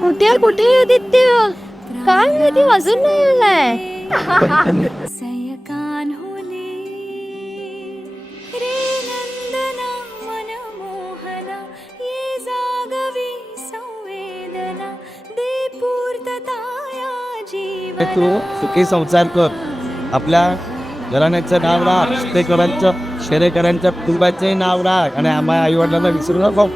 कुठे कुठे आदित्य काय माहिती अजून नाही आलाय. तू सुखी संसार कर. आपल्या घराण्याचं नाव राख, शेरेकरांच्या कुटुंबाचे नाव राख आणि आम्हा आई वडिलांना विसरू नको.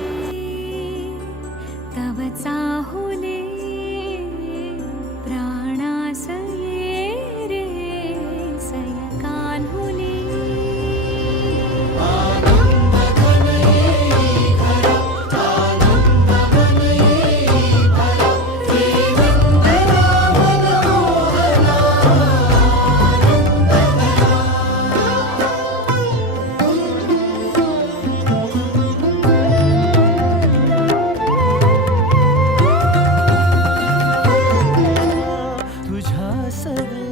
तुझ्या सगळ्या